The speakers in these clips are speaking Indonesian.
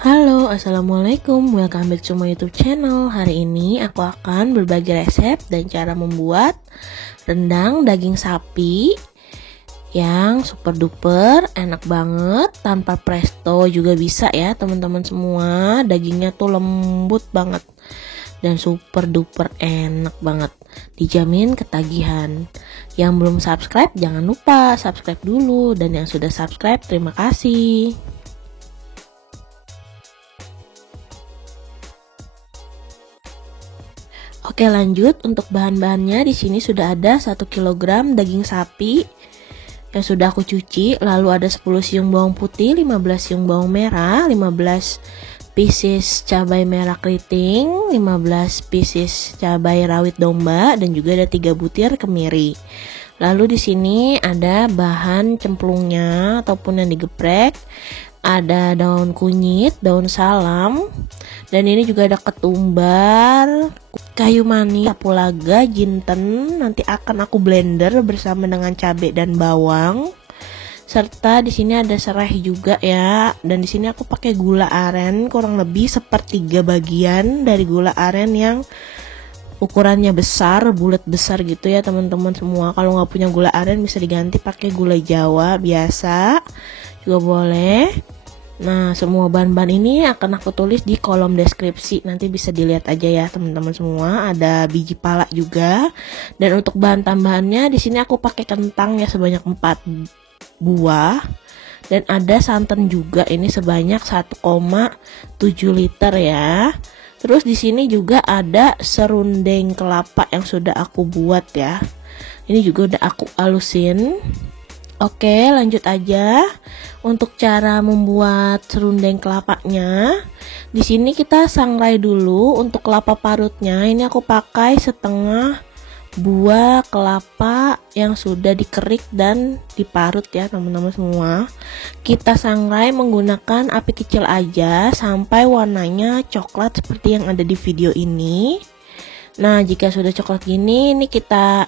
Halo, assalamualaikum, welcome back to my YouTube channel. Hari ini aku akan berbagi resep dan cara membuat rendang daging sapi yang super duper enak banget, tanpa presto juga bisa ya teman-teman semua. Dagingnya tuh lembut banget dan super duper enak banget, dijamin ketagihan. Yang belum subscribe jangan lupa subscribe dulu, dan yang sudah subscribe terima kasih. Oke, lanjut. Untuk bahan-bahannya di sini sudah ada 1 kg daging sapi yang sudah aku cuci, lalu ada 10 siung bawang putih, 15 siung bawang merah, 15 pieces cabai merah keriting, 15 pieces cabai rawit domba, dan juga ada 3 butir kemiri. Lalu di sini ada bahan cemplungnya ataupun yang digeprek. Ada daun kunyit, daun salam, dan ini juga ada ketumbar, kayu manis, kapulaga, jinten. Nanti akan aku blender bersama dengan cabai dan bawang. Serta di sini ada serai juga ya. Dan di sini aku pakai gula aren, kurang lebih 1/3 bagian dari gula aren yang ukurannya besar, bulat besar gitu ya teman-teman semua. Kalau nggak punya gula aren bisa diganti pakai gula Jawa biasa juga boleh. Nah, semua bahan-bahan ini akan aku tulis di kolom deskripsi, nanti bisa dilihat aja ya teman-teman semua. Ada biji pala juga. Dan untuk bahan tambahannya di sini aku pakai kentang ya sebanyak 4 buah, dan ada santan juga, ini sebanyak 1,7 liter ya. Terus di sini juga ada serundeng kelapa yang sudah aku buat ya. Ini juga udah aku halusin. Oke, lanjut aja. Untuk cara membuat serundeng kelapanya, di sini kita sangrai dulu. Untuk kelapa parutnya, ini aku pakai setengah buah kelapa yang sudah dikerik dan diparut ya teman-teman semua. Kita sangrai menggunakan api kecil aja sampai warnanya coklat seperti yang ada di video ini. Nah, jika sudah coklat gini, ini kita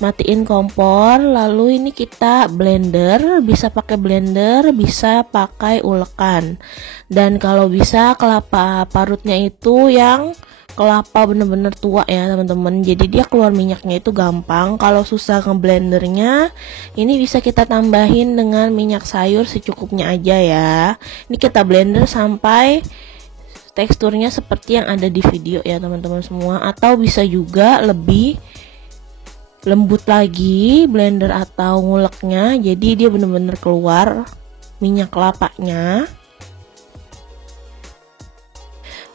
matiin kompor, lalu ini kita blender. Bisa pakai blender, bisa pakai ulekan. Dan kalau bisa kelapa parutnya itu yang kelapa bener-bener tua ya teman-teman, jadi dia keluar minyaknya itu gampang. Kalau susah ngeblendernya, ini bisa kita tambahin dengan minyak sayur secukupnya aja ya. Ini kita blender sampai teksturnya seperti yang ada di video ya teman-teman semua, atau bisa juga lebih lembut lagi blender atau nguleknya, jadi dia bener-bener keluar minyak kelapanya.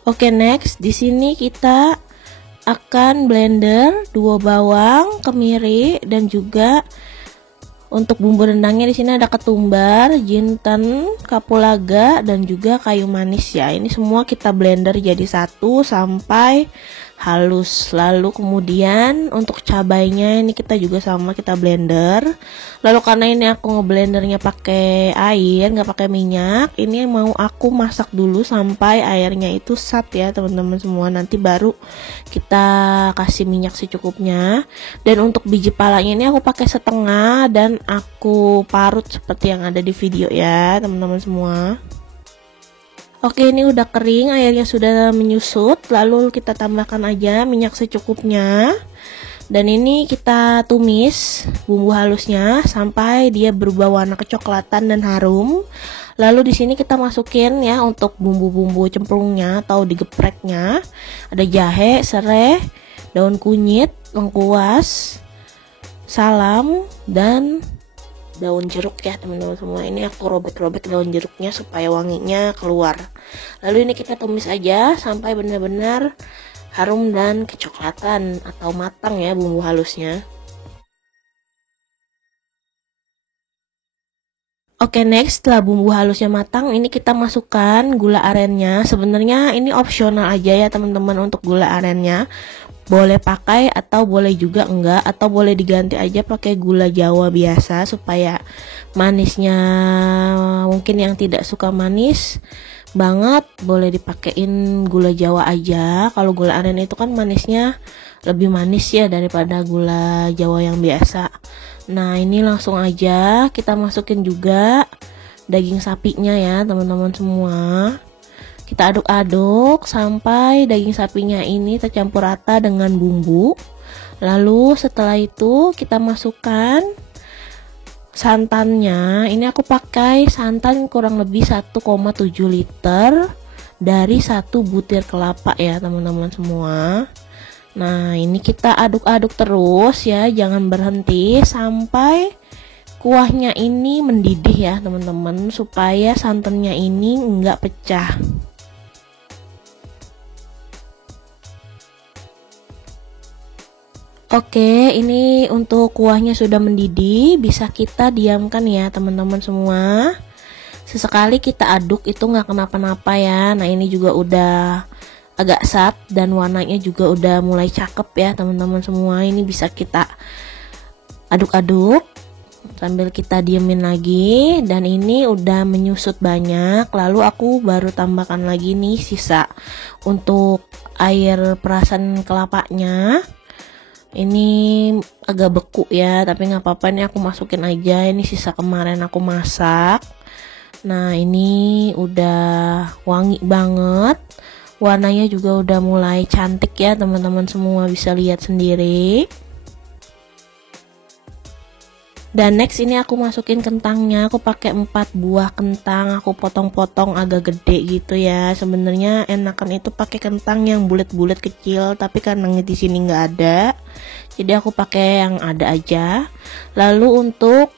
Oke, next di sini kita akan blender 2 bawang, kemiri, dan juga untuk bumbu rendangnya di sini ada ketumbar, jinten, kapulaga, dan juga kayu manis ya. Ini semua kita blender jadi satu sampai halus. Lalu kemudian untuk cabainya ini kita juga sama, kita blender. Lalu karena ini aku ngeblendernya pakai air, nggak pakai minyak, ini mau aku masak dulu sampai airnya itu sat ya teman-teman semua. Nanti baru kita kasih minyak secukupnya. Dan untuk biji palanya ini aku pakai setengah dan aku parut seperti yang ada di video ya teman-teman semua. Oke, ini udah kering, airnya sudah menyusut. Lalu kita tambahkan aja minyak secukupnya. Dan ini kita tumis bumbu halusnya sampai dia berubah warna kecoklatan dan harum. Lalu di sini kita masukin ya untuk bumbu-bumbu cemplungnya atau digepreknya. Ada jahe, serai, daun kunyit, lengkuas, salam, dan daun jeruk ya teman-teman semua. Ini aku robek-robek daun jeruknya supaya wanginya keluar. Lalu ini kita tumis aja sampai benar-benar harum dan kecoklatan atau matang ya bumbu halusnya. Oke, next setelah bumbu halusnya matang, ini kita masukkan gula arennya. Sebenarnya ini opsional aja ya teman-teman untuk gula arennya. Boleh pakai atau boleh juga enggak, atau boleh diganti aja pakai gula Jawa biasa supaya manisnya, mungkin yang tidak suka manis banget boleh dipakein gula Jawa aja. Kalau gula aren itu kan manisnya lebih manis ya daripada gula Jawa yang biasa. Nah, ini langsung aja kita masukin juga daging sapinya ya teman-teman semua. Kita aduk-aduk sampai daging sapinya ini tercampur rata dengan bumbu. Lalu setelah itu kita masukkan santannya. Ini aku pakai santan kurang lebih 1,7 liter dari 1 butir kelapa ya teman-teman semua. Nah ini kita aduk-aduk terus ya, jangan berhenti sampai kuahnya ini mendidih ya teman-teman, supaya santannya ini enggak pecah. Oke, ini untuk kuahnya sudah mendidih, bisa kita diamkan ya teman-teman semua. Sesekali kita aduk, itu nggak kenapa-napa ya. Nah ini juga udah agak sat dan warnanya juga udah mulai cakep ya teman-teman semua. Ini bisa kita aduk-aduk sambil kita diemin lagi, dan ini udah menyusut banyak. Lalu aku baru tambahkan lagi nih sisa untuk air perasan kelapanya. Ini agak beku ya, tapi nggak apa-apa, nih aku masukin aja. Ini sisa kemarin aku masak. Nah ini udah wangi banget, warnanya juga udah mulai cantik ya teman-teman semua, bisa lihat sendiri. Dan next ini aku masukin kentangnya. Aku pakai 4 buah kentang, aku potong-potong agak gede gitu ya. Sebenarnya enakan itu pakai kentang yang bulat-bulat kecil, tapi karena di sini nggak ada, jadi aku pakai yang ada aja. Lalu untuk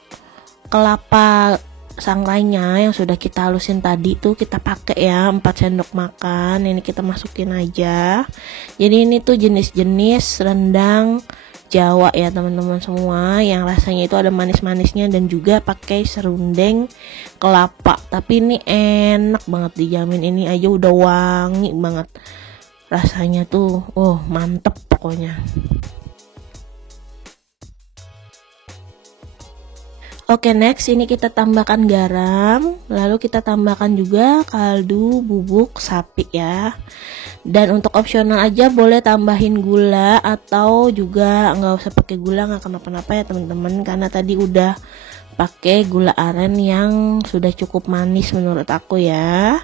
kelapa sangrainya yang sudah kita halusin tadi tuh kita pakai ya 4 sendok makan. Ini kita masukin aja. Jadi ini tuh jenis-jenis rendang Jawa ya teman-teman semua, yang rasanya itu ada manis-manisnya dan juga pakai serundeng kelapa. Tapi ini enak banget, dijamin. Ini aja udah wangi banget rasanya tuh, mantep pokoknya. Oke, next ini kita tambahkan garam, lalu kita tambahkan juga kaldu bubuk sapi ya. Dan untuk opsional aja, boleh tambahin gula atau juga nggak usah pakai gula, nggak kenapa-napa ya teman-teman, karena tadi udah pakai gula aren yang sudah cukup manis menurut aku ya.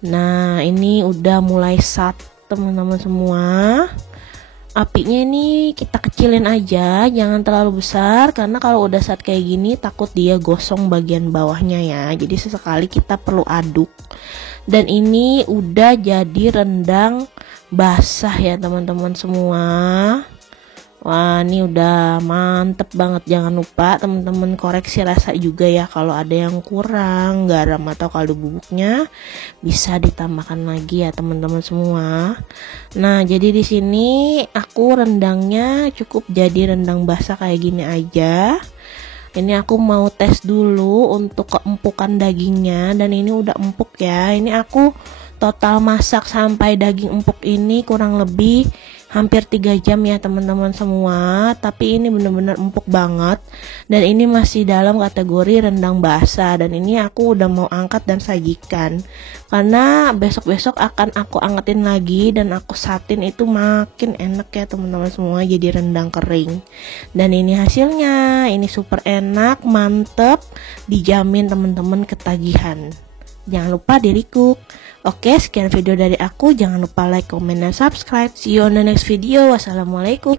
Nah ini udah mulai sat teman-teman semua. Apinya ini kita kecilin aja, jangan terlalu besar, karena kalau udah sat kayak gini takut dia gosong bagian bawahnya ya. Jadi sesekali kita perlu aduk. Dan ini udah jadi rendang basah ya teman-teman semua. Wah ini udah mantep banget. Jangan lupa teman-teman koreksi rasa juga ya, kalau ada yang kurang garam atau kaldu bubuknya bisa ditambahkan lagi ya teman-teman semua. Nah jadi di sini aku rendangnya cukup jadi rendang basah kayak gini aja. Ini aku mau tes dulu untuk keempukan dagingnya, dan ini udah empuk ya. Ini aku total masak sampai daging empuk ini kurang lebih hampir 3 jam ya teman-teman semua. Tapi ini bener-bener empuk banget, dan ini masih dalam kategori rendang basah. Dan ini aku udah mau angkat dan sajikan, karena besok-besok akan aku angetin lagi dan aku satin, itu makin enak ya teman-teman semua, jadi rendang kering. Dan ini hasilnya, ini super enak, mantep, dijamin teman-teman ketagihan. Jangan lupa di-recook. Oke, sekian video dari aku. Jangan lupa like, comment, dan subscribe. See you on the next video. Wassalamualaikum.